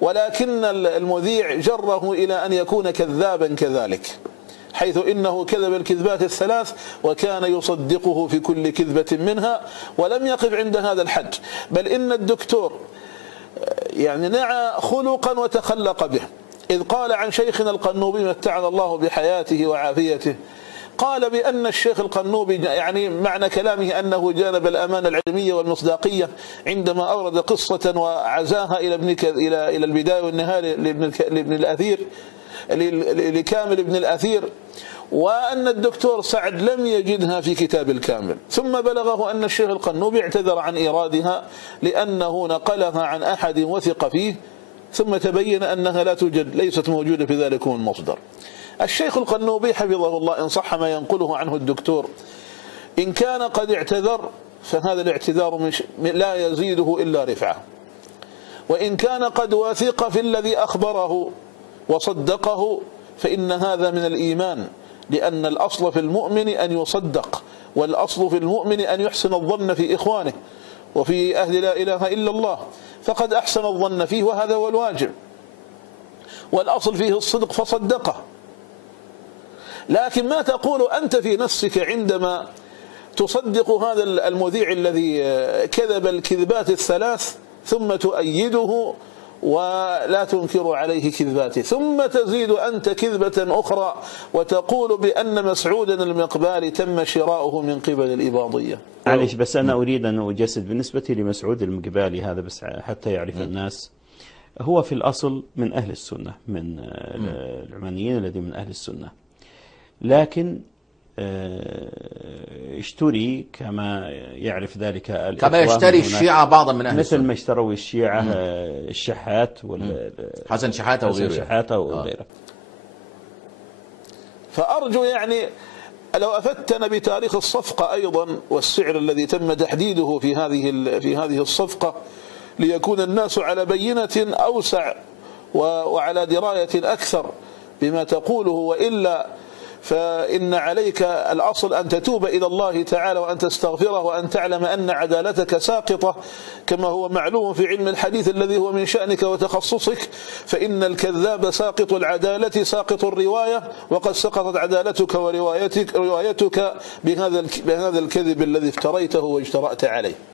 ولكن المذيع جره إلى أن يكون كذابا كذلك، حيث إنه كذب الكذبات الثلاث وكان يصدقه في كل كذبة منها. ولم يقف عند هذا الحد، بل إن الدكتور يعني نعى خلقا وتخلق به، إذ قال عن شيخنا القنوبي متعنا الله بحياته وعافيته، قال بأن الشيخ القنوبي يعني معنى كلامه أنه جانب الأمانة العلمية والمصداقية عندما أورد قصة وعزاها إلى البداية والنهاية لابن الأثير، لكامل ابن الأثير، وأن الدكتور سعد لم يجدها في كتاب الكامل. ثم بلغه أن الشيخ القنوبي اعتذر عن إيرادها لأنه نقلها عن أحد وثق فيه، ثم تبين أنها لا توجد، ليست موجودة في ذلكم المصدر. الشيخ القنوبي حفظه الله إن صح ما ينقله عنه الدكتور، إن كان قد اعتذر فهذا الاعتذار لا يزيده إلا رفعة، وإن كان قد وثق في الذي أخبره وصدقه فإن هذا من الإيمان، لأن الأصل في المؤمن أن يصدق، والأصل في المؤمن أن يحسن الظن في إخوانه وفي أهل لا إله إلا الله، فقد أحسن الظن فيه وهذا هو الواجب، والأصل فيه الصدق فصدقه. لكن ما تقول أنت في نفسك عندما تصدق هذا المذيع الذي كذب الكذبات الثلاث ثم تؤيده ولا تنكر عليه كذباته، ثم تزيد أنت كذبة أخرى وتقول بأن مسعودا المقباري تم شراؤه من قبل الإباضية. معلش بس أنا أريد أن أجسد بالنسبة لمسعود المقباري هذا بس حتى يعرف الناس، هو في الأصل من أهل السنة، من العمانيين الذين من أهل السنة، لكن اشتري كما يعرف ذلك كما يشتري الشيعة بعضا من أهل مثل السنة، ما اشتروا الشيعة الشحات حسن شحاتة وغيره. فأرجو يعني لو أفتنا بتاريخ الصفقة أيضا والسعر الذي تم تحديده في هذه الصفقة ليكون الناس على بينة أوسع وعلى دراية أكثر بما تقوله، وإلا فإن عليك الأصل أن تتوب إلى الله تعالى وأن تستغفره وأن تعلم أن عدالتك ساقطة كما هو معلوم في علم الحديث الذي هو من شأنك وتخصصك، فإن الكذاب ساقط العدالة ساقط الرواية، وقد سقطت عدالتك وروايتك بهذا الكذب الذي افتريته واجترأت عليه.